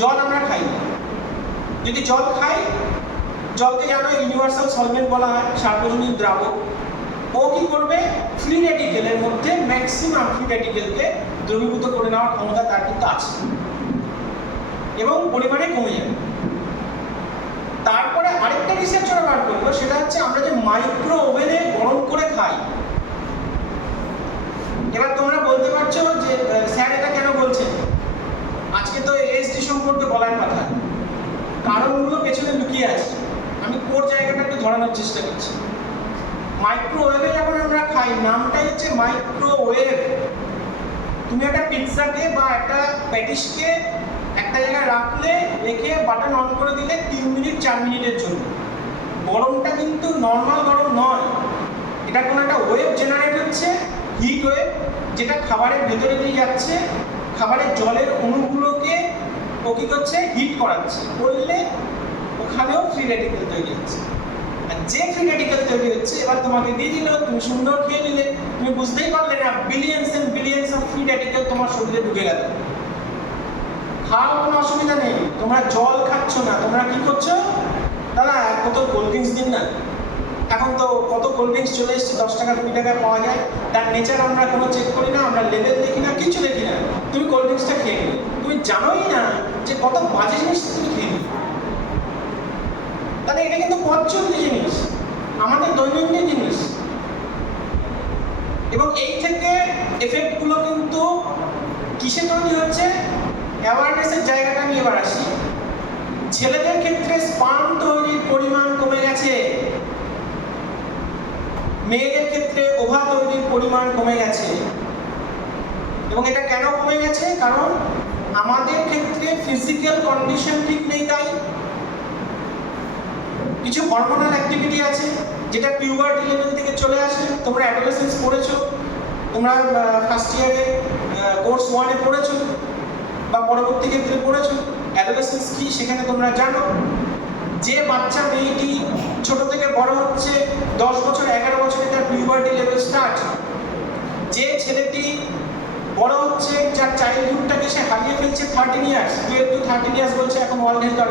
জল আমরা খাই, যদি জল খাই, জলকে জানো ইউনিভার্সাল সলভেন্ট বলা হয়, সার্বজনীন দ্রাবক। ও কি করবে, ফ্রি রেডিকেলের মধ্যে ম্যাক্সিমাম ফ্রি রেডিকেলকে দ্রবীভূত করে নেওয়ার ক্ষমতা তার কিন্তু আছে এবং পরিমাণে কমে যাবে। তারপরে আরেকটা রিসার্চ ওরা বার করবো, সেটা হচ্ছে আমরা যে মাইক্রো ওভেনে গরম করে খাই। এবার তোমরা বলতে পারছো যে স্যার এটা কেন বলছেন, আজকে তো এএসডি সম্পর্কে বলার কথা, কারণগুলো পেছনে লুকিয়ে আছে। আমি কোর জায়গাটা একটু ধরানোর চেষ্টা করছি। মাইক্রোওয়েভে যখন আমরা খাই, নামটাই হচ্ছে মাইক্রোওয়েভ। তুমি একটা পিৎজাকে বা একটা প্যাটিসকে একটা জায়গায় রাখলে, রেখে বাটন অন করে দিলে 3 মিনিট 4 মিনিটের জন্য। গরমটা কিন্তু নর্মাল গরম নয়, এটা কোনো একটা ওয়েভ জেনারেট হচ্ছে, হিট ওয়েভ, যেটা খাবারের ভেতরে দিয়ে যাচ্ছে, খাবারের জলের অণুগুলোকে ও কী করছে, হিট করাচ্ছে। করলে ওখানেও ফ্রি রেডিকেল তৈরি হচ্ছে। আর যে ফ্রি রেডিকেল তৈরি হচ্ছে, এবার তোমাকে দিয়ে দিল, তুমি সুন্দর খেয়ে নিলে, তুমি বুঝতেই পারলে না billions and billions of free radical তোমার শরীরে ঢুকে গেল। খাওয়ার কোনো অসুবিধা নেই, তোমরা জল খাচ্ছ না, তোমরা কি করছো, দাদা কত কোল্ড ড্রিঙ্কস দিন না। এখন তো কত কোল্ড ড্রিঙ্কস চলে এসছে, 10 টাকা 20 টাকায় পাওয়া যায়। তার নেচার আমরা কোনো চেক করি না, আমরা লেভেল দেখি না, কিছু দেখি না। তুমি কোল্ড ড্রিঙ্কসটা খেয়ে নিলে, তুমি জানোই না যে কত বাজে জিনিস তুমি খেয়ে নিলে। তাহলে এটা কিন্তু পথচলতি জিনিস, আমাদের দৈনন্দিন জিনিস। এবং এই থেকে এফেক্টগুলো কিন্তু কিসে তৈরি হচ্ছে, অ্যাওয়ারনেসের জায়গাটা নিয়ে এবার আসি। ছেলেদের ক্ষেত্রে স্পার্ম তৈরির পরিমাণ কমে গেছে, মেয়েদের ক্ষেত্রে ওভা তৈরির পরিমাণ কমে গেছে। এবং এটা কেন কমে গেছে, কারণ আমাদের ক্ষেত্রে ফিজিক্যাল কন্ডিশন ঠিক নেই। তাই কিছু হরমোনাল অ্যাক্টিভিটি আছে যেটা পিউবার্টি লেভেল থেকে চলে আসে। তোমরা অ্যাডোলেসেন্স পড়েছো, তোমরা ফার্স্ট ইয়ারে কোর্স 1-এ পড়েছো বা পরবর্তী ক্ষেত্রে পড়েছো। অ্যাডোলেসেন্স কি সেখানে তোমরা জানো। যে বাচ্চা মেয়েটি ছোট থেকে বড় হচ্ছে, 10 বছর 11 বছরে তার পিউবার্টি লেভেল স্টার্ট। যে ছেলেটি বড় হচ্ছে, যার চাইল্ডহুডটাকে সে হারিয়ে ফেলছে 13 ইয়ার্স, 12 to 13 ইয়ার্স বলছে এখন ওয়ার্ল্ড হেলথ